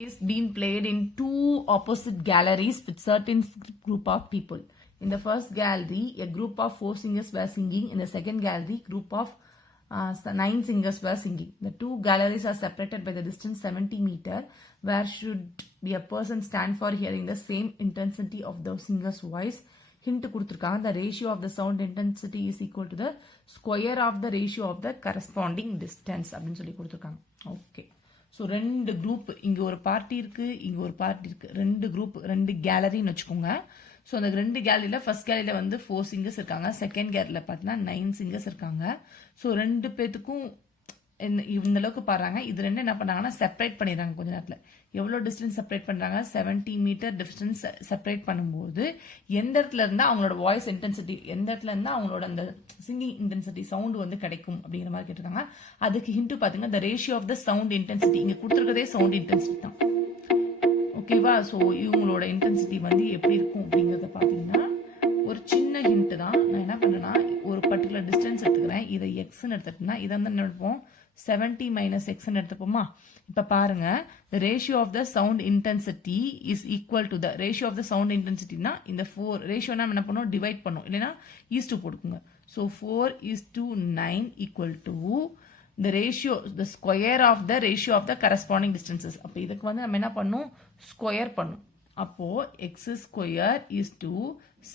is being played in two opposite galleries with certain group of people. In the first gallery, a group of 4 singers were singing. In the second gallery, group of 9 singers were singing. The two galleries are separated by the distance 70 meter. Where should be a person stand for hearing the same intensity of the singer's voice? Hint கொடுத்திருக்காங்க. The ratio of the sound intensity is equal to the square of the ratio of the corresponding distance அப்படின்னு சொல்லி கொடுத்திருக்காங்க. Okay. So 2 group, இங்கே ஒரு party இருக்குது, இங்கே ஒரு party இருக்குது. 2 குரூப், 2 கேலரின்னு வச்சுக்கோங்க. ஸோ அந்த 2 கேலரியில் ஃபர்ஸ்ட் கேலரியில் வந்து 4 சிங்கர்ஸ் இருக்காங்க, செகண்ட் கேலரியில் பார்த்தீங்கன்னா 9 சிங்கர்ஸ் இருக்காங்க. ஸோ 2 பேத்துக்கும் இந்த அளவுக்கு பாடுறாங்க. இது 2 என்ன பண்ணாங்கன்னா செப்பரேட் பண்ணிடுறாங்க கொஞ்ச நேரத்தில். எவ்வளோ டிஸ்டன்ஸ் செப்பரேட் பண்ணுறாங்க? 70 மீட்டர் டிஸ்டன்ஸ் செப்பரேட் பண்ணும்போது எந்த இடத்துல இருந்தால் அவங்களோட வாய்ஸ் இன்டென்சிட்டி, எந்த இடத்துல இருந்தால் அவங்களோட அந்த சிங்கிங் இன்டென்சிட்டி சவுண்டு வந்து கிடைக்கும் அப்படிங்கிற மாதிரி கேட்டிருக்காங்க. அதுக்கு ஹிண்ட்டு பார்த்தீங்கன்னா the ratio of the sound intensity, இங்கே கொடுத்துருக்கதே சவுண்ட் இன்டென்சிட்டி தான். ஓகேவா? ஸோ இவங்களோட இன்டென்சிட்டி வந்து எப்படி இருக்கும் அப்படிங்கிறத பார்த்தீங்கன்னா ஒரு சின்ன ஹிண்ட்டு தான். நான் என்ன பண்ணேன்னா ஒரு பர்டிகுலர் டிஸ்டன்ஸ் எடுத்துக்கிறேன். இதை எக்ஸ்ன்னு எடுத்துட்டேன்னா இதை வந்து என்ன எடுப்போம்? 70 மைனஸ் எக்ஸ்ன்னு எடுத்துப்போமா? இப்போ பாருங்க, the ratio of the sound intensity is equal to the ratio of the sound intensity னா இந்த 4 ரேஷியோனா என்ன பண்ணும்? டிவைட் பண்ணும், இல்லைன்னா ஈஸ் டூ போட்டுக்குங்க. So 4:9 equal to the ratio, the square of the ratio of the corresponding distances. அப்போ இதுக்கு வந்து நம்ம என்ன பண்ணும்? ஸ்கொயர் பண்ணும். அப்போ X square is to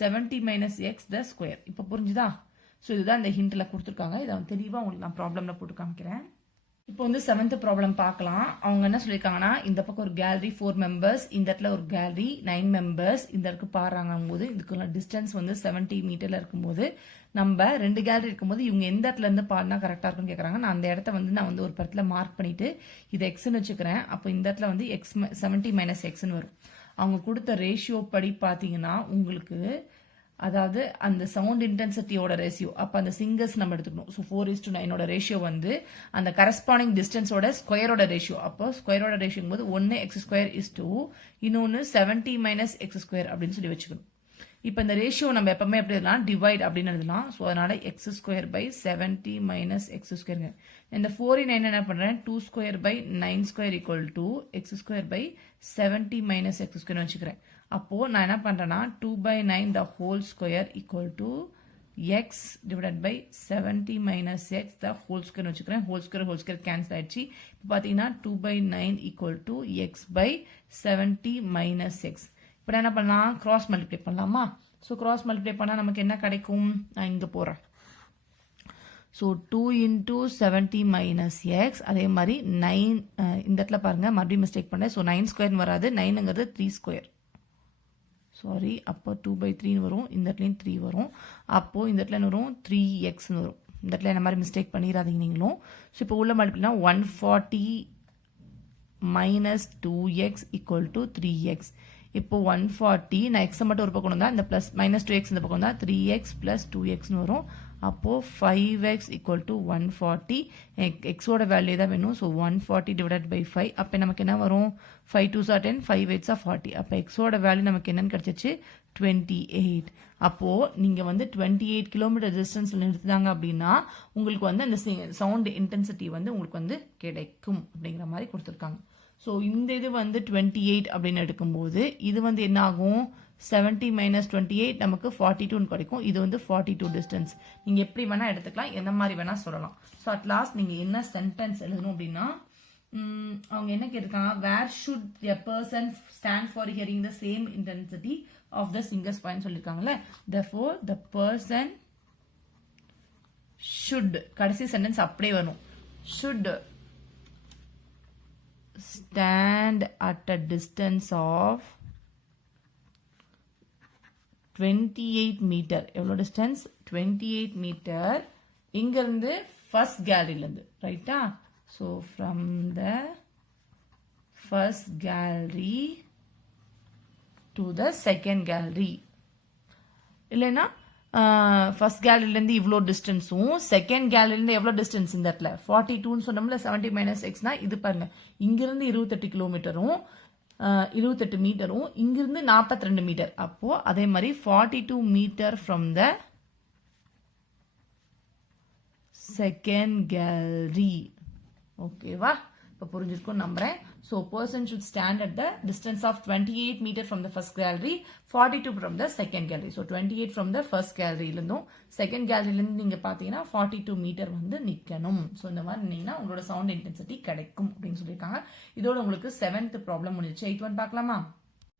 70 minus x the square. இப்போ புரிஞ்சுதா? ஸோ இதுதான் இந்த ஹிண்ட்ல கொடுத்துருக்காங்க. இதை தெளிவாக உங்களுக்கு நான் ப்ராப்ளம்ல போட்டு காமிக்கிறேன். இப்போ வந்து 7th ப்ராப்ளம் பார்க்கலாம். அவங்க என்ன சொல்லியிருக்காங்கன்னா, இந்த பக்கம் ஒரு கேலரி 4 மெம்பர்ஸ், இந்த இடத்துல ஒரு கேலரி 9 மெம்பர்ஸ் இந்த இடத்துக்கு பாடுறாங்க போது இதுக்குள்ள டிஸ்டன்ஸ் வந்து 70 மீட்டர்ல இருக்கும்போது நம்ம 2 கேலரி இருக்கும்போது இவங்க எந்த இடத்துல இருந்து பாடினா கரெக்டாக இருக்குன்னு கேட்குறாங்க. நான் அந்த இடத்த வந்து நான் வந்து ஒரு படத்தில் மார்க் பண்ணிட்டு இதை எக்ஸ்ன்னு வச்சுக்கிறேன். அப்போ இந்த இடத்துல வந்து எக்ஸ் 70 மைனஸ் எக்ஸ்ன்னு வரும். அவங்க கொடுத்த ரேஷியோ படி பார்த்தீங்கன்னா உங்களுக்கு, அதாவது அந்த சவுண்ட் இன்டென்சிட்டியோட ரேஷியோ, அப்போ அந்த சிங்கர்ஸ் நம்ம எடுத்துக்கணும். ஸோ 4:9 ரேஷியோ வந்து அந்த கரஸ்பாண்டிங் டிஸ்டன்ஸோட ஸ்கொயரோட ரேஷியோ. அப்போ ஸ்கொயரோட ரேஷியோ போது 1 எக்ஸ் ஸ்கொயர் இஸ் 2, இன்னொன்று 70 மைனஸ் எக்ஸ் ஸ்கொயர் அப்படின்னு சொல்லி வச்சுக்கணும். இப்போ இந்த ரேஷியோ நம்ம எப்பவுமே எப்படி எழுதலாம்? டிவைட் அப்படின்னு எழுதலாம். ஸோ அதனால x square by 70 minus x ஸ்கொயருங்க. இந்த 4/9 என்ன பண்ணுறேன்? 2 square by 9 square equal to x square by 70 minus x square வச்சுக்கிறேன். அப்போது நான் என்ன பண்ணுறேன்னா 2/9 the whole square equal to x divided by 70 minus x the whole square வச்சுக்கிறேன். ஹோல் ஸ்கொயர் கேன்சல் ஆயிடுச்சு. இப்போ பார்த்தீங்கன்னா 2/9 equal to x by 70 minus x. இப்போ என்ன பண்ணலாம்? கிராஸ் மல்டிப்ளை பண்ணலாமா? ஸோ கிராஸ் மல்டிப்ளை பண்ணால் நமக்கு என்ன கிடைக்கும்? நான் இங்கே போகிறேன். ஸோ 2 இன்டூ 70 மைனஸ் எக்ஸ், அதே மாதிரி 9 இந்த இடத்துல பாருங்கள் மறுபடியும் மிஸ்டேக் பண்ணேன். ஸோ 9 ஸ்கொயர்னு வராது, 9ங்கிறது 3 ஸ்கொயர். சாரி, அப்போ 2/3 வரும், இந்த இடத்துலையும் 3 வரும். அப்போது இந்த இடத்துல என்ன வரும்? 3xன்னு வரும். இந்த இடத்துல என்ன மாதிரி மிஸ்டேக் பண்ணிடாதீங்க நீங்களும். ஸோ இப்போ உள்ள மல்டிப்ளைனா 140 minus 2x equal to 3x. இப்போ 140, நான் எக்ஸை மட்டும் ஒரு பக்கம் வந்தால் இந்த ப்ளஸ் மைனஸ் 2x இந்த பக்கம் வந்தால் 3x ப்ளஸ் 2xன்னு வரும். அப்போது 5x ஈக்குவல் டு 140. எக்ஸோட வேல்யூ தான் வேணும். So 140 divided by 5. அப்போ நமக்கு என்ன வரும்? 5 2s are 10, 5 8s are 40. அப்போ எக்ஸோட வேல்யூ நமக்கு என்னன்னு கிடச்சிச்சு? 28. அப்போது நீங்கள் வந்து 28 கிலோமீட்டர் டிஸ்டன்ஸில் நிறுத்துனாங்க அப்படின்னா உங்களுக்கு வந்து அந்த சவுண்ட் இன்டென்சிட்டி வந்து உங்களுக்கு வந்து கிடைக்கும் அப்படிங்கிற மாதிரி கொடுத்துருக்காங்க. ஸோ இந்த இது வந்து 28 அப்படின்னு எடுக்கும்போது இது வந்து என்ன ஆகும்? 70 மைனஸ் 28 நமக்கு 42 கிடைக்கும். இது வந்து 42 டிஸ்டன்ஸ். நீங்கள் எப்படி வேணால் எடுத்துக்கலாம், எந்த மாதிரி வேணால் சொல்லலாம். ஸோ அட் லாஸ்ட் நீங்கள் என்ன சென்டென்ஸ் எழுதணும் அப்படின்னா, அவங்க என்ன கேட்டிருக்காங்க? Where should a person stand for hearing the same intensity of the singer's point சொல்லியிருக்காங்கல்ல. therefore the person should, கடைசி சென்டென்ஸ் அப்படியே வரும், should stand at a distance of 28 metre. எவ்வளோ டிஸ்டன்ஸ்? 28 மீட்டர். இங்கிருந்து ஃபர்ஸ்ட் கேலரியிலேருந்து, ரைட்டா? So from the first gallery to the second gallery, இல்லைன்னா first கேலரிலேருந்து இவ்வளோ டிஸ்டன்ஸும் செகண்ட் கேலரிலேருந்து எவ்வளோ டிஸ்டன்ஸ் இந்த இடத்துல 42ன்னு சொன்னோம்ல. 70 மைனஸ் எக்ஸ்னா இது பாருங்க, இங்கிருந்து 28 கிலோமீட்டரும் 28 மீட்டரும் இங்கிருந்து 42 மீட்டர். அப்போது அதே மாதிரி 42 metre from the second gallery. ஓகேவா? இப்போ புரிஞ்சிருக்கும் நம்புறேன். So person should stand at the distance of 28 metre from the first gallery, 42 from the second gallery. So 28 from the first கேலரியிலிருந்தும் செகண்ட் கேலரியிலேருந்து நீங்கள் பார்த்தீங்கன்னா 42 மீட்டர் வந்து நிற்கணும். ஸோ இந்த மாதிரி நின்னீங்கன்னா உங்களோட சவுண்ட் இன்டென்சிட்டி கிடைக்கும் அப்படின்னு சொல்லியிருக்காங்க. இதோட உங்களுக்கு 7th ப்ராப்ளம் முடிஞ்சிச்சு. 8th ஒன் பார்க்கலாமா?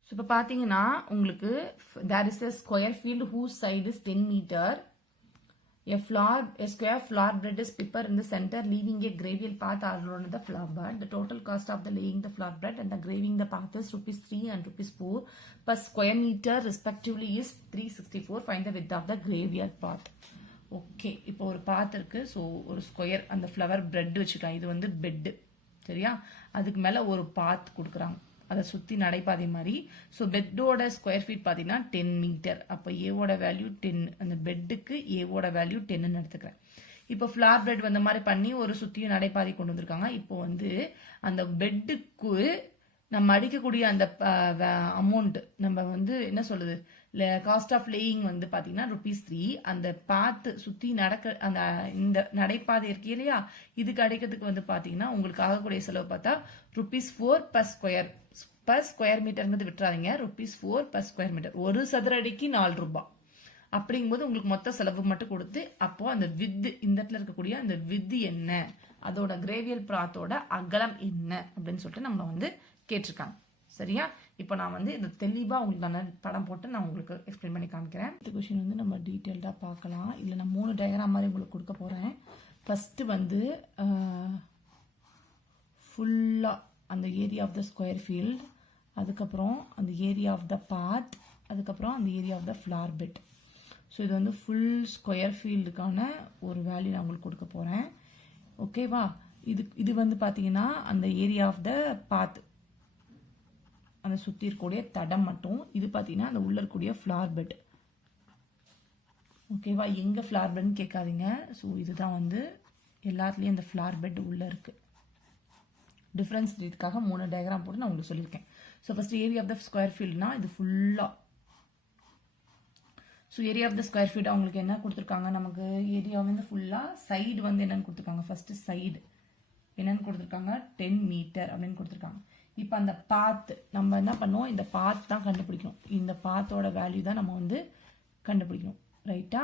ஸோ இப்போ பார்த்தீங்கன்னா உங்களுக்கு there is a square field whose side is 10 meter. A square flower bed is prepared in the center, leaving a gravel path around the flower bed. The total cost of the laying the flower bed and the graving the path is ₹3 and ₹4 per square meter respectively is 364. Find the width of the gravel path. Okay, இப்போ ஒரு பாத் இருக்கு. So ஒரு square அந்த flower bread வச்சுக்கலாம். இது வந்து bed, சரியா? அதுக்கு மேலே ஒரு பாத் கொடுக்குறாங்க, அதை சுற்றி நடைபாதை மாதிரி. ஸோ பெட்டோட ஸ்கொயர் ஃபீட் பார்த்தீங்கன்னா 10 மீட்டர். அப்போ ஏவோட வேல்யூ 10, அந்த பெட்டுக்கு ஏவோட வேல்யூ 10ன்னு எடுத்துக்கிறேன். இப்போ ஃப்ளார் பெட் வந்த மாதிரி பண்ணி ஒரு சுற்றியும் நடைபாதை கொண்டு வந்திருக்காங்க. இப்போ வந்து அந்த பெட்டுக்கு நம்ம அடிக்கக்கூடிய அந்த அமௌண்ட் நம்ம வந்து என்ன சொல்லுது, காஸ்ட் ஆஃப் லேயிங் வந்து பார்த்தீங்கன்னா ₹3. அந்த பாத்து சுற்றி நடக்க அந்த இந்த நடைபாதை இருக்கு இல்லையா, இதுக்கு அடைக்கிறதுக்கு வந்து பார்த்தீங்கன்னா உங்களுக்கு ஆகக்கூடிய செலவு பார்த்தா ₹4 பர் ஸ்கொயர் மீட்டர்ங்கிறது விட்டுறாதீங்க. ₹4 பர் ஸ்கொயர் மீட்டர், ஒரு சதுர அடிக்கு ₹4. அப்படிங்கும்போது உங்களுக்கு மொத்த செலவு மட்டும் கொடுத்து, அப்போ அந்த வித்து இந்த இடத்துல இருக்கக்கூடிய அந்த வித்து என்ன, அதோட கிரேவியல் பிராத்தோட அகலம் என்ன அப்படின்னு சொல்லிட்டு நம்ம வந்து கேட்டிருக்காங்க, சரியா? இப்போ நான் வந்து இது தெளிவாக உங்களுக்கு நான் படம் போட்டு நான் உங்களுக்கு எக்ஸ்பிளைன் பண்ணி காமிக்கிறேன். இந்த கொஷின் வந்து நம்ம டீட்டெயில்டாக பார்க்கலாம். இல்லை நான் 3 டயக்ராம் மாதிரி உங்களுக்கு கொடுக்க போகிறேன். ஃபஸ்ட்டு வந்து ஃபுல்லாக அந்த area of the square field, அதுக்கப்புறம் அந்த ஏரியா ஆஃப் த பாத், அதுக்கப்புறம் அந்த area of the flower bed. So இது வந்து ஃபுல் ஸ்கொயர் ஃபீல்டுக்கான ஒரு வேல்யூ நான் உங்களுக்கு கொடுக்க போகிறேன், ஓகேவா? இது வந்து பார்த்தீங்கன்னா அந்த ஏரியா ஆஃப் த பாத், அந்த சுற்றி இருக்கக்கூடிய தடம் மட்டும். இது பார்த்தீங்கன்னா அந்த உள்ள இருக்கக்கூடிய ஃப்ளார் பெட், ஓகேவா? எங்கே ஃப்ளார் பெட்னு கேட்காதீங்க. ஸோ இதுதான் வந்து எல்லாத்துலேயும் அந்த ஃப்ளார் பெட் உள்ளே இருக்குது. டிஃப்ரென்ஸ் இதுக்காக 3 டயக்ராம் போட்டு நான் உங்களுக்கு சொல்லியிருக்கேன். So first area of the square ஃபீல்ட்னா இது ஃபுல்லாக. So area of the square field அவங்களுக்கு என்ன கொடுத்துருக்காங்க, நமக்கு ஏரியா வந்து ஃபுல்லாக சைடு வந்து என்னென்னு கொடுத்துருக்காங்க, ஃபஸ்ட்டு சைடு என்னென்னு கொடுத்துருக்காங்க 10 மீட்டர் அப்படின்னு கொடுத்துருக்காங்க. இப்போ அந்த பாத் நம்ம என்ன பண்ணுவோம், இந்த பாத் தான் கண்டுபிடிக்கணும். இந்த பாத்தோட வேல்யூ தான் நம்ம வந்து கண்டுபிடிக்கணும், ரைட்டா?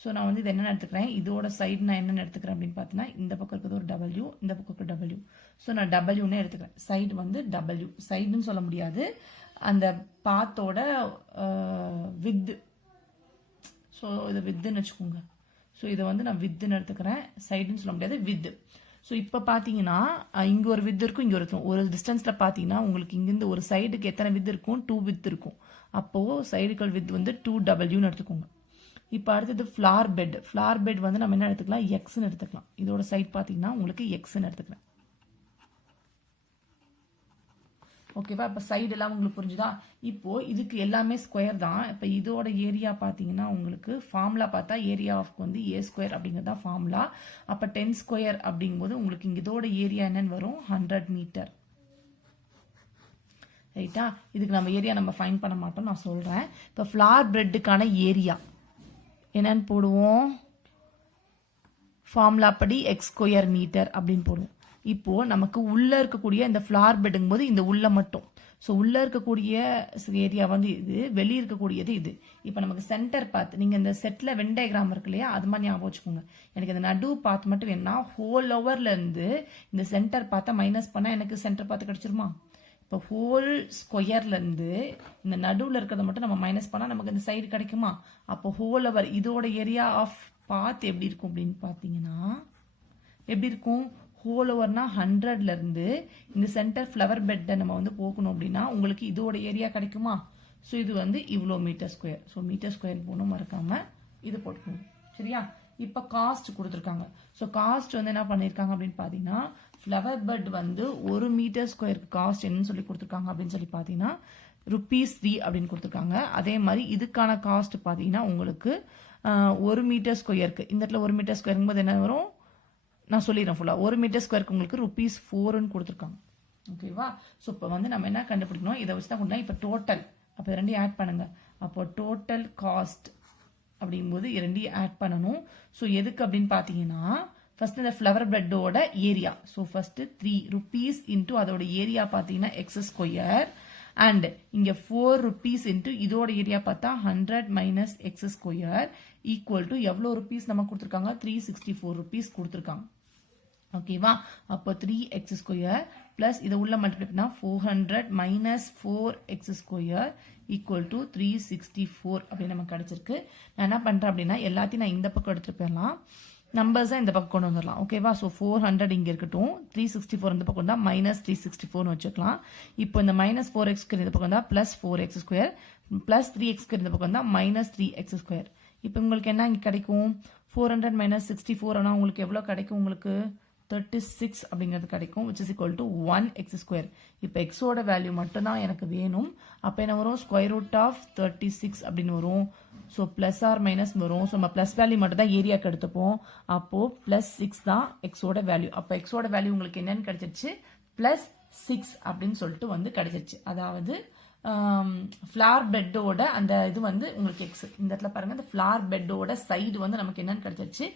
ஸோ நான் வந்து இது என்னென்ன எடுத்துக்கிறேன், இதோட சைடு நான் என்னென்ன எடுத்துக்கிறேன் அப்படின்னு பார்த்தீங்கன்னா, இந்த பக்கம் இருக்கிறது ஒரு W, இந்த பக்கம் இருக்கிற W. ஸோ நான் Wன்னு எடுத்துக்கிறேன். சைடு வந்து W, சைடுன்னு சொல்ல முடியாது, அந்த பாத்தோட வித்து. ஸோ இது வித்துன்னு வச்சுக்கோங்க. ஸோ இதை வந்து நான் வித்துன்னு எடுத்துக்கிறேன், சைடுன்னு சொல்ல முடியாது, வித்து. ஸோ இப்போ பார்த்தீங்கன்னா இங்கே ஒரு வித் இருக்கும், இங்கே ஒரு டிஸ்டன்ஸில் பார்த்தீங்கன்னா உங்களுக்கு இங்கேருந்து ஒரு சைடுக்கு எத்தனை வித் இருக்கும், 2 வித் இருக்கும். அப்போது சைடுகள் வித் வந்து 2Wன்னு எடுத்துக்கோங்க. இப்போ அடுத்தது ஃப்ளார் பெட் வந்து நம்ம என்ன எடுத்துக்கலாம், எக்ஸ்ன்னு எடுத்துக்கலாம். இதோட சைட் பார்த்தீங்கன்னா உங்களுக்கு எக்ஸ்ன்னு எடுத்துக்கலாம், ஓகேவா? இப்போ சைடு எல்லாம் உங்களுக்கு புரிஞ்சுதா? இப்போ இதுக்கு எல்லாமே ஸ்கொயர் தான். இப்போ இதோட ஏரியா பார்த்தீங்கன்னா உங்களுக்கு ஃபார்முலா பார்த்தா ஏரியா ஆஃப்க்கு வந்து A² அப்படிங்கிறது தான் ஃபார்முலா. அப்போ 10 ஸ்கொயர் அப்படிங்கும்போது உங்களுக்கு இங்கே இதோட ஏரியா என்னன்னு வரும், 100 மீட்டர், ரைட்டா? இதுக்கு நம்ம ஏரியா நம்ம ஃபைன் பண்ண மாட்டோம், நான் சொல்கிறேன். இப்போ ஃப்ளார் பிரெட்டுக்கான ஏரியா என்னன்னு போடுவோம், ஃபார்முலா படி x² மீட்டர் அப்படின்னு போடுவோம். இப்போ நமக்கு உள்ள இருக்கக்கூடிய இந்த ஃப்ளார் பெட்டுங்கும் போது இந்த உள்ள மட்டும். ஸோ உள்ள இருக்கக்கூடிய ஏரியா வந்து இது, வெளியே இருக்கக்கூடியது இது. இப்போ நமக்கு சென்டர் பாத், நீங்கள் இந்த செட்டில் வென் டயக்ராம் இருக்கு இல்லையா, அது மாதிரி ஞாபகம் வச்சுக்கோங்க. எனக்கு இந்த நடு பாத் மட்டும் வேணும்னா ஹோல் ஓவர்லேருந்து இந்த சென்டர் பாத்தை மைனஸ் பண்ணால் எனக்கு சென்டர் பாத்து கிடச்சிருமா? இப்போ ஹோல் ஸ்கொயர்லேருந்து இந்த நடுவில் இருக்கிறத மட்டும் நம்ம மைனஸ் பண்ணால் நமக்கு இந்த சைடு கிடைக்குமா? அப்போ ஹோல் ஓவர் இதோட ஏரியா ஆஃப் பாத் எப்படி இருக்கும் அப்படின்னு பார்த்தீங்கன்னா, எப்படி இருக்கும், ஹோல் ஓவர்னா 100லேருந்து இந்த சென்டர் ஃப்ளவர் பெட்டை நம்ம வந்து போகணும் அப்படின்னா உங்களுக்கு இதோட ஏரியா கிடைக்குமா? ஸோ இது வந்து இவ்வளோ மீட்டர்². ஸோ மீட்டர்² போகணும், மறக்காமல் இது போட்டுக்கணும், சரியா? இப்போ காஸ்ட் கொடுத்துருக்காங்க. ஸோ காஸ்ட் வந்து என்ன பண்ணியிருக்காங்க அப்படின்னு பார்த்தீங்கன்னா, ஃப்ளவர் பெட் வந்து 1 மீட்டர்² காஸ்ட் என்னன்னு சொல்லி கொடுத்துருக்காங்க அப்படின்னு சொல்லி பார்த்தீங்கன்னா ₹3 அப்படின்னு கொடுத்துருக்காங்க. அதே மாதிரி இதுக்கான காஸ்ட் பார்த்தீங்கன்னா உங்களுக்கு 1 மீட்டர்², இந்த இடத்துல 1 மீட்டர்² போது என்ன வரும் நான் சொல்லிடுறேன் ஃபுல்லாக. 1 மீட்டர்² உங்களுக்கு ₹4ன்னு கொடுத்துருக்காங்க, ஓகேவா? ஸோ இப்போ வந்து நம்ம என்ன கண்டுபிடிக்கணும், இதை வச்சு தான் கொடுக்கலாம். இப்போ டோட்டல், அப்போ ரெண்டையும் ஆட் பண்ணுங்க. அப்போ டோட்டல் காஸ்ட் அப்படிங்கும்போது ரெண்டையும் ஆட் பண்ணணும். ஸோ எதுக்கு அப்படின்னு பார்த்தீங்கன்னா ஃபர்ஸ்ட் இந்த ஃப்ளவர் பிரெட்டோட area. So first 3 rupees into அதோட ஏரியா பார்த்தீங்கன்னா எக்ஸ் ஸ்கொயர் அண்ட் இங்க 4 rupees இன்டூ இதோட ஏரியா பார்த்தா 100 minus x square equal to எவ்வளோ ருபீஸ் நம்ம கொடுத்துருக்காங்க 364 rupees கொடுத்துருக்காங்க. ஓகேவா? அப்போ 3x ஸ்கொயர் பிளஸ் இதை உள்ள மல்டிப்ளை பண்ணா 400 minus 4x square equal to 364 அப்படின்னு நமக்கு கிடைச்சிருக்கு. நான் என்ன பண்றேன் அப்படின்னா எல்லாத்தையும் நான் இந்த பக்கம் எடுத்துட்டு போயிடலாம், நம்பர்ஸை இந்த பக்கம் கொண்டு வந்துடலாம். ஓகேவா? ஸோ 400 இங்கே இருக்கட்டும், 364 இந்த பக்கம் தான் மைனஸ் 364 வச்சுக்கலாம். இப்போ இந்த மைனஸ் 4x ஸ்கொயர் இந்த பக்கம் தான் plus 4x square plus 3x square இந்த பக்கம் தான் மைனஸ் 3x ஸ்கொயர். இப்போ உங்களுக்கு என்ன இங்கே கிடைக்கும் 400 மைனஸ் 64 ஆனால் உங்களுக்கு எவ்வளோ கிடைக்கும், உங்களுக்கு 36 அப்படிங்கிறது கிடைக்கும், which is equal to 1x square. இப்போ xோட வேல்யூ மட்டும் தான் எனக்கு வேணும். அப்போ என்ன வரும், ஸ்கொயர் ரூட் ஆஃப் 36 அப்படின்னு வரும். ஸோ பிளஸ் ஆர் மைனஸ் வரும். ஸோ நம்ம பிளஸ் வேல்யூ மட்டும் தான் ஏரியாவுக்கு எடுத்துப்போம். அப்போ பிளஸ் 6 தான் எக்ஸோட வேல்யூ. அப்போ எக்ஸோட வேல்யூ உங்களுக்கு என்னன்னு கிடைச்சிருச்சு, பிளஸ் 6 அப்படின்னு சொல்லிட்டு வந்து கிடைச்சிருச்சு. அதாவது ஃப்ளார் பெட்டோட அந்த இது வந்து உங்களுக்கு எக்ஸ். இந்த இடத்துல பாருங்க, இந்த ஃப்ளார் பெட்டோட சைடு வந்து நமக்கு என்னன்னு கிடைச்சிருச்சு,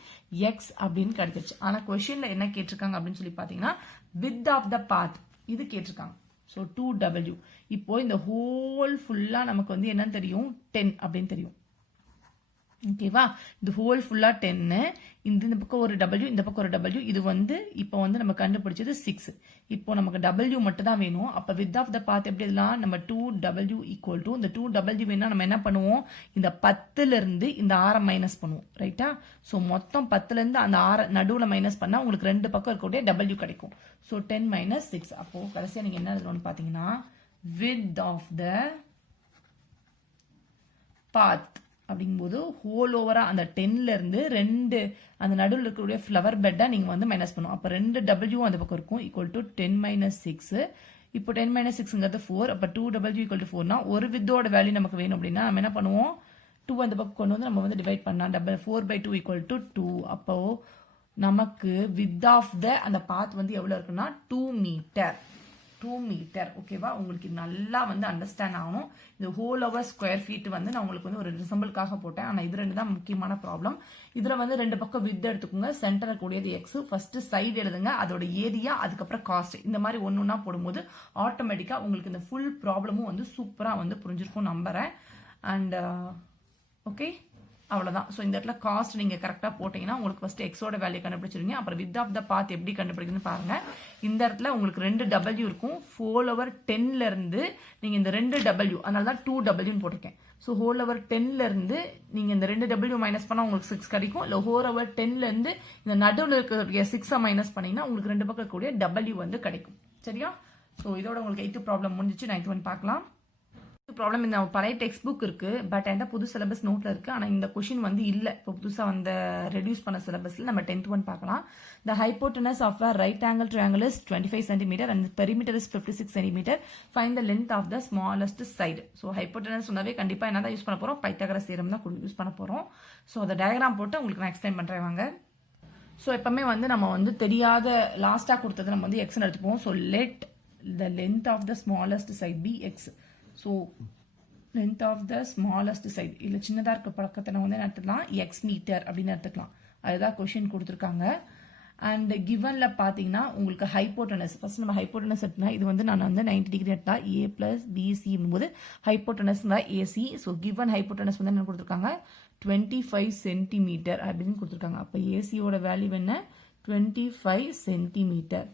எக்ஸ் அப்படின்னு கிடைச்சிருச்சு. ஆனா கொஸ்டின்ல என்ன கேட்டிருக்காங்க அப்படின்னு சொல்லி பாத்தீங்கன்னா வித் ஆஃப் த பாத் இது கேட்டிருக்காங்க. So 2w. இப்போ இந்த ஹோல் ஃபுல்லா நமக்கு வந்து என்னன்னு தெரியும், 10 அப்படின்னு தெரியும். ஓகேவா? இந்த ஹோல் ஃபுல்லா 10, இந்த பக்கம் ஒரு w, இந்த பக்கம் ஒரு w. இது வந்து இப்போ வந்து நம்ம கண்டுபிடிச்சது 6. இப்போ நமக்கு w மட்டும் தான் வேணும். அப்ப வித் ஆஃப் த பாத் எப்படி இதெல்லாம் நம்ம 2w ஈக்குவல் டு இந்த 2w வேணா நம்ம என்ன பண்ணுவோம், இந்த 10ல இருந்து இந்த 6 மைனஸ் பண்ணுவோம். ரைட்டா? ஸோ மொத்தம் 10ல இருந்து அந்த 6 நடுவில் மைனஸ் பண்ணா உங்களுக்கு ரெண்டு பக்கம் இருக்கக்கூடிய w கிடைக்கும். So 10 minus 6. அப்போ கடைசியா நீங்க என்ன எழுதணும்னு பாத்தீங்கன்னா வித் ஆஃப் த பாத் அப்படிங்கும்போது ஹோல் ஓவரா அந்த 10ல இருந்து ரெண்டு அந்த நடுவில் இருக்கக்கூடிய ஃப்ளவர் பெட்டை நீங்க வந்து மைனஸ் பண்ணும். அப்ப 2w அந்த பக்கம் இருக்கும் ஈக்குவல் டு 10 மைனஸ் 6. இப்போ 10 மைனஸ் 6ங்கிறது 4. அப்ப 2w ஈக்குவல் டு 4னா ஒரு வித்தோட வேல்யூ நமக்கு வேணும் அப்படின்னா நம்ம என்ன பண்ணுவோம், 2 அந்த பக்கம் கொண்டு வந்து நம்ம வந்து டிவைட் பண்ணா 4/2 ஈக்குவல் டு 2. அப்போ நமக்கு வித் ஆஃப் த அந்த பாத் வந்து எவ்வளவு இருக்குன்னா 2 மீட்டர். 2 மீட்டர். ஓகேவா? உங்களுக்கு நல்லா வந்து அண்டர்ஸ்டாண்ட் ஆகணும். இந்த ஹோல் ஓவர் ஸ்கொயர் ஃபீட் வந்து நான் உங்களுக்கு வந்து ஒரு ரிசம்பிளுக்காக போட்டேன். ஆனா இது ரெண்டு தான் முக்கியமான ப்ராப்ளம். இதுல வந்து ரெண்டு பக்கம் வித் எடுத்துக்கோங்க, சென்டர் கூடியது எக்ஸ், ஃபர்ஸ்ட் சைடு எழுதுங்க, அதோட ஏரியா, அதுக்கப்புறம் காஸ்ட். இந்த மாதிரி ஒன்னொன்னா போடும்போது ஆட்டோமேட்டிக்கா உங்களுக்கு இந்த ஃபுல் ப்ராப்ளமும் வந்து சூப்பரா வந்து புரிஞ்சிருக்கும் நம்புறேன். அண்ட் ஓகே, அவ்வளவுதான். ஸோ இந்த இடத்துல காஸ்ட் நீங்க கரெக்டா போட்டீங்கன்னா உங்களுக்கு ஃபர்ஸ்ட் எக்ஸோட வேல்யூ கண்டுபிடிச்சிருங்க. அப்புறம் வித் ஆஃப் த பாத் எப்படி கண்டுபிடிக்கணும்னு பாருங்க. இந்த இடத்துல உங்களுக்கு 2w இருக்கும். 4/10ல இருந்து நீங்க இந்த 2w, அதனால தான் 2w போட்டிருக்கேன். ஸோ ஹோல் ஓவர் 10ல இருந்து நீங்க இந்த 2w மைனஸ் பண்ணா உங்களுக்கு 6 கிடைக்கும். இல்லை ஹோல் ஓவர் 10ல இருந்து இந்த நடுவில் இருக்க 6 மைனஸ் பண்ணீங்கன்னா உங்களுக்கு ரெண்டு பக்கம் கூடிய w வந்து கிடைக்கும். சரியா? ஸோ இதோட உங்களுக்கு 8th ப்ராப்ளம் முடிஞ்சிச்சு. 9th ஒன் பார்க்கலாம். ப்ராப்ளம் இந்த பழைய டெக்ஸ்ட் புக் இருக்கு, பட் எந்த புது சிலபஸ் நோட்ல இருக்கு. ஆனா இந்த கொஸ்டின் வந்து இல்ல, இப்போ புதுசா வந்த ரெடியூஸ் பண்ண சிலபஸ்ல நம்ம 10th ஒன் பார்க்கலாம். The hypotenuse of a right angle triangle is 25 cm and the perimeter is 56 cm. Find the length of the smallest side. So hypotenuse சொன்னாவே கண்டிப்பா என்னதான் யூஸ் பண்ண போறோம், பைத்தாகரஸ் தியரம் தான் யூஸ் பண்ண போறோம். ஸோ அந்த டயக்ராம் போட்டு உங்களுக்கு நான் எக்ஸ்பிளைன் பண்றேன் வாங்க. ஸோ எப்பவுமே வந்து நம்ம வந்து தெரியாத லாஸ்டா கொடுத்தது நம்ம வந்து எக்ஸ் எடுத்துப்போம். So let the length of the smallest side be x. So length of the smallest side இல்லை சின்னதாக இருக்க பக்கத்தில் வந்து என்ன எடுத்துக்கலாம், எக்ஸ் மீட்டர் அப்படின்னு எடுத்துக்கலாம். அதுதான் கொஷின் கொடுத்துருக்காங்க. அண்ட் கிவன்ல பார்த்தீங்கன்னா உங்களுக்கு ஹைப்போட்டனஸ், ஃபர்ஸ்ட் நம்ம ஹைப்போட்டனஸ் எடுத்தா இது வந்து நான் வந்து 90 டிகிரி எடுத்தா a பிளஸ் பிசி போது ஹைப்போட்டனஸ் தான் ஏசி. ஸோ கிவன் ஹைப்போட்டனஸ் வந்து என்ன கொடுத்துருக்காங்க, 25 சென்டிமீட்டர் அப்படின்னு கொடுத்துருக்காங்க. அப்போ ஏசியோட வேல்யூ என்ன, 25 சென்டிமீட்டர்.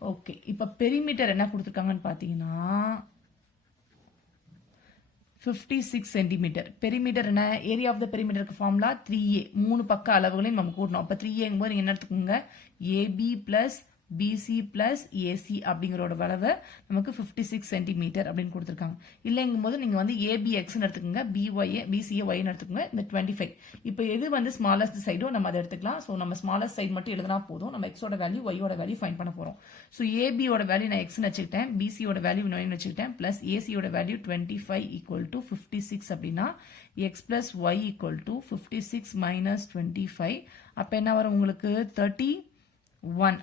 ஓகே, இப்போ பெரிமீட்டர் என்ன கொடுத்துருக்காங்கன்னு பார்த்தீங்கன்னா 56 சென்டிமீட்டர். பெரிமீட்டர் என்ன, ஏரியா ஆஃப் த பெரிமீட்டருக்கு ஃபார்முலா 3a. மூணு பக்க அளவுகளையும் நம்ம கூட்டணும். அப்போ 3a போது என்ன எடுத்துக்கோங்க, AB plus BC plus AC அப்படிங்கிறோட வளவு நமக்கு 56 சென்டிமீட்டர் அப்படின்னு கொடுத்துருக்காங்க. இல்லைங்கும் போது நீங்க வந்து ஏபிஎக்ஸ் எடுத்துக்கோங்க, பிசிஏ ஒய்னு எடுத்துக்கோங்க. இந்த 25 இப்போ எது வந்து ஸ்மாலஸ்ட் சைடோ நம்ம அதை எடுத்துக்கலாம். ஸோ நம்ம ஸ்மாலஸ்ட் சைடு மட்டும் எழுதினா போதும். நம்ம எக்ஸோட வேல்யூ ஒய்யோட வேல்யூ ஃபைண்ட் பண்ண போறோம். ஸோ ஏபியோட வேல்யூ நான் எக்ஸ்னு வச்சுக்கிட்டேன், பிசியோட வேல்யூ 9 வச்சுக்கிட்டேன், பிளஸ் ஏசியோட வேல்யூ 25 ஈக்குவல் டு 56 அப்படின்னா X plus Y equal to 56 minus 25. அப்போ என்ன வரும் உங்களுக்கு 31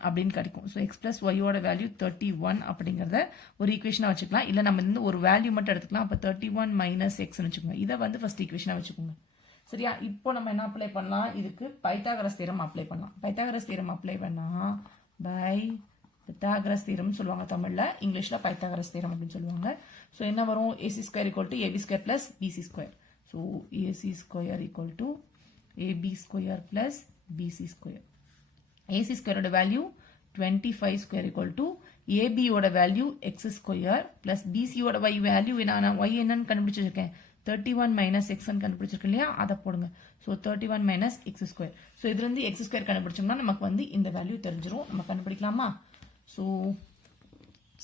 அப்படின்னு கிடைக்கும். ஸோ எக்ஸ் பிளஸ் ஒய்யோட வேல்யூ 31 அப்படிங்கிறத ஒரு ஈக்குவேஷனாக வச்சுக்கலாம். இல்லை நம்ம வந்து ஒரு வேல்யூ மட்டும் எடுத்துக்கலாம். அப்போ 31 மைனஸ் எக்ஸ்னு வச்சுக்கோங்க. இதை வந்து ஃபர்ஸ்ட் ஈக்குவேஷனாக வச்சுக்கோங்க. சரியா? இப்போ நம்ம என்ன அப்ளை பண்ணலாம்? இதுக்கு பைத்தாகரஸ் தியரம் அப்ளை பண்ணலாம். பைத்தாகரஸ் தியரம் அப்ளை பண்ணா பை பித்தாகரஸ் தியரம் சொல்லுவாங்க தமிழ்ல, இங்கிலீஷ்ல பைத்தாகரஸ் தியரம் அப்படின்னு சொல்லுவாங்க. ஸோ என்ன வரும்? AC square equal to AB square plus BC square. So AC square equal to AB square plus BC square. AC ஸ்கொயரோட value 25 square equal to AB ஓட value x square plus BC ஓட value நான் y என்னன்னு கண்டுபிடிச்சிருக்கேன், 31 minus எக்ஸ்ன்னு கண்டுபிடிச்சிருக்கேன் இல்லையா, அதை போடுங்க. So 31 minus x square. So இதுலேருந்து எக்ஸ் ஸ்கொயர் கண்டுபிடிச்சோம்னா நமக்கு வந்து இந்த வேல்யூ தெரிஞ்சிடும். நம்ம கண்டுபிடிக்கலாமா? So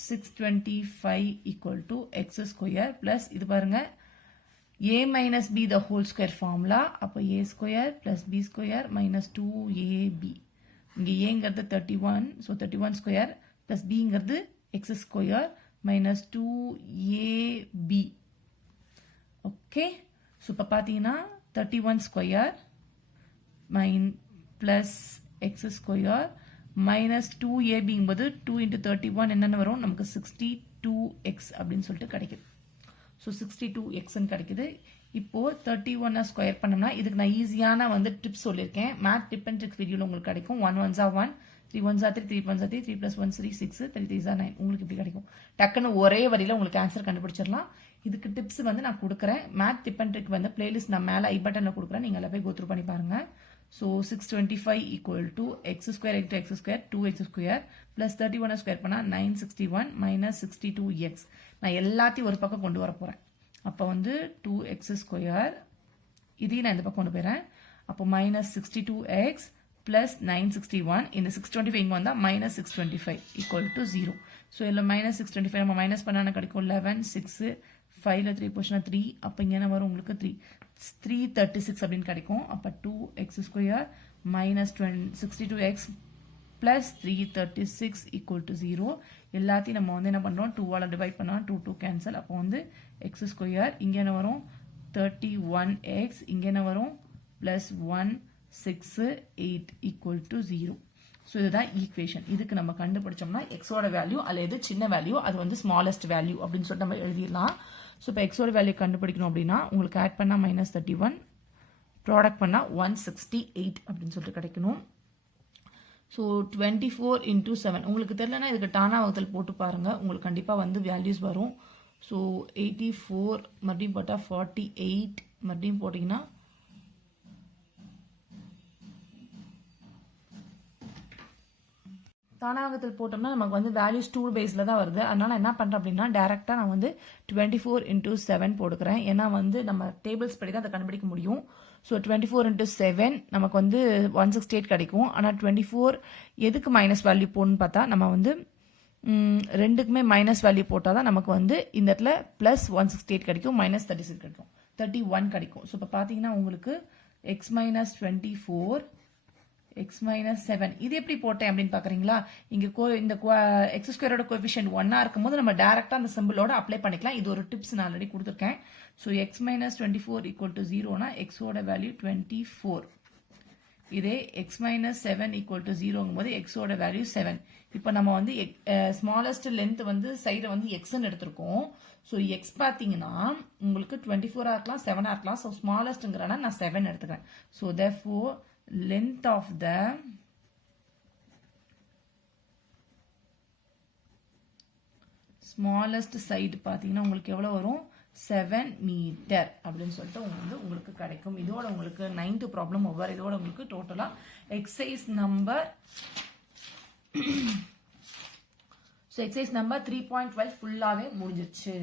625 equal to x square plus இது பாருங்க a minus b the whole square formula. அப்போ a square plus b square minus 2ab. இங்கே aங்கிறது 31, so 31 square plus bங்கிறது x square minus 2ab. Okay, so இப்போ பார்த்தீங்கன்னா 31 square plus x square minus 2ab போது 2 into 31 என்னென்ன வரும்? நமக்கு 62x அப்படின்னு சொல்லிட்டு கிடைக்குது. ஸோ 62x கிடைக்குது. இப்போ 31 ஸ்கொயர் பண்ணோம்னா இதுக்கு நான் ஈஸியான வந்து டிப்ஸ் சொல்லியிருக்கேன். மேத் டிப் அண்ட் ட்ரிக்ஸ் வீடியோவில் உங்களுக்கு கிடைக்கும். 1 1s are 1, 3 1s are 3, 3 1s are 3, 3 plus 1 3, 6, 3 3s are 9. உங்களுக்கு இப்படி கிடைக்கும். டக்குன்னு ஒரே வரியில் உங்களுக்கு ஆன்சர் கண்டுபிடிச்சிடலாம். இதுக்கு டிப்ஸ் வந்து நான் கொடுக்குறேன். மேத் டிப் அண்ட் ட்ரிக் வந்து பிளேலிஸ்ட் நான் மேலே ஐ பட்டனில் கொடுக்குறேன், நீங்கள் எல்லாம் போய் கோத்ரூ பண்ணி பாருங்க. So 625 equal to x square into X square 2x square plus 31 square பண்ணால் 961 மைனஸ் 62x. நான் எல்லாத்தையும் ஒரு பக்கம் கொண்டு வர போகிறேன். அப்போ வந்து 2x ஸ்கொயர் இதையும் நான் இந்த பக்கம் கொண்டு போயிடுறேன். அப்போ மைனஸ் 62x பிளஸ் 961. இந்த 625 இங்கே வந்தால் மைனஸ் 625 ஈக்குவல் டு 0. ஸோ இதில் மைனஸ் 625 நம்ம மைனஸ் பண்ணால் கிடைக்கும் 11, 6, 5ல் 3 போச்சுன்னா 3. அப்போ இங்கே என்ன வரும் உங்களுக்கு 336 அப்படின்னு கிடைக்கும். அப்போ 2x square minus 62x plus 336 equal to 0. எல்லாத்தையும் நம்ம வந்து என்ன பண்ணுறோம்? 2ஆல் டிவைட் பண்ணால் 2 2 கேன்சல். அப்போ வந்து எக்ஸ் ஸ்கொயர் இங்கே என்ன வரும்? 31x. இங்கே என்ன வரும்? Plus 168 equal to 0. ஸோ இதுதான் ஈக்குவேஷன். இதுக்கு நம்ம கண்டுபிடிச்சோம்னா எக்ஸோட வேல்யூ அல்லது எது சின்ன வேல்யூ அது வந்து ஸ்மாலஸ்ட் வேல்யூ அப்படின்னு சொல்லிட்டு நம்ம எழுதிடலாம். ஸோ இப்போ எக்ஸோட வேல்யூ கண்டுபிடிக்கணும் அப்படின்னா உங்களுக்கு ஆட் பண்ணால் மைனஸ் 31, ப்ராடக்ட் பண்ணால் 168 அப்படின்னு சொல்லிட்டு கிடைக்கணும். ஸோ 24 into 7 உங்களுக்கு தெரியலனா இதுக்கு டானா வகுத்தல் போட்டு பாருங்கள், உங்களுக்கு கண்டிப்பாக வந்து வேல்யூஸ் வரும். ஸோ 84 மறுபடியும் போட்டால் 48 மறுபடியும் போட்டிங்கன்னா தானாகத்தில் போட்டோம்னா நமக்கு வந்து வேல்யூஸ் 2 பேஸில் தான் வருது. அதனால் என்ன பண்ணுறேன் அப்படின்னா டேரெக்டாக நான் வந்து 24 into 7 போட்டுக்கிறேன். ஏன்னா வந்து நம்ம டேபிள்ஸ் படி தான் அதை கண்டுபிடிக்க முடியும். ஸோ 24 into 7 நமக்கு வந்து 168 கிடைக்கும். ஆனால் 24 எதுக்கு மைனஸ் வேல்யூ போடணும்னு பார்த்தா நம்ம வந்து ரெண்டுக்குமே மைனஸ் வேல்யூ போட்டால் தான் நமக்கு வந்து இந்த இடத்துல ப்ளஸ் 168 கிடைக்கும், மைனஸ் 36 கிடைக்கும், 31 கிடைக்கும். ஸோ இப்போ பார்த்தீங்கன்னா உங்களுக்கு எக்ஸ் மைனஸ் 24 எக்ஸ் மைனஸ் 7 இது எப்படி போட்டேன் அப்படின்னு பார்க்குறீங்களா? இங்கே இந்த எக்ஸ் ஸ்கொயரோட கோஎஃபிஷியன்ட் 1 இருக்கும்போது நம்ம டேரெக்டாக அந்த சிம்பிளோட அப்ளை பண்ணிக்கலாம். இது ஒரு டிப்ஸ் நான் ஆல்ரெடி கொடுத்துருக்கேன். So x minus 24 equal to 0னா எக்ஸோட வேல்யூ 24. இதே எக்ஸ் மைனஸ் 7 ஈக்குவல் டு 0ங்கும் போது எக்ஸோட வேல்யூ 7. இப்போ நம்ம வந்து ஸ்மாலஸ்ட் லென்த் வந்து சைடை வந்து எக்ஸ்ன்னு எடுத்திருக்கோம். ஸோ எக்ஸ் பார்த்தீங்கன்னா உங்களுக்கு 24 இருக்கலாம், 7 இருக்கலாம். ஸோ ஸ்மாலஸ்ட்ங்கிறனா நான் 7 எடுத்துக்கிறேன். So therefore length of the smallest side பார்த்தீங்கன்னா உங்களுக்கு எவ்வளோ வரும்? 7 மீட்டர் அப்படின்னு சொல்லிட்டு உங்களுக்கு கிடைக்கும். இதோட உங்களுக்கு 9th ப்ராப்ளம் ஒவ்வொரு இதோட உங்களுக்கு டோட்டலாக எக்ஸசைஸ் நம்பர் 3.12 ஃபுல்லாகவே முடிஞ்சிருச்சு.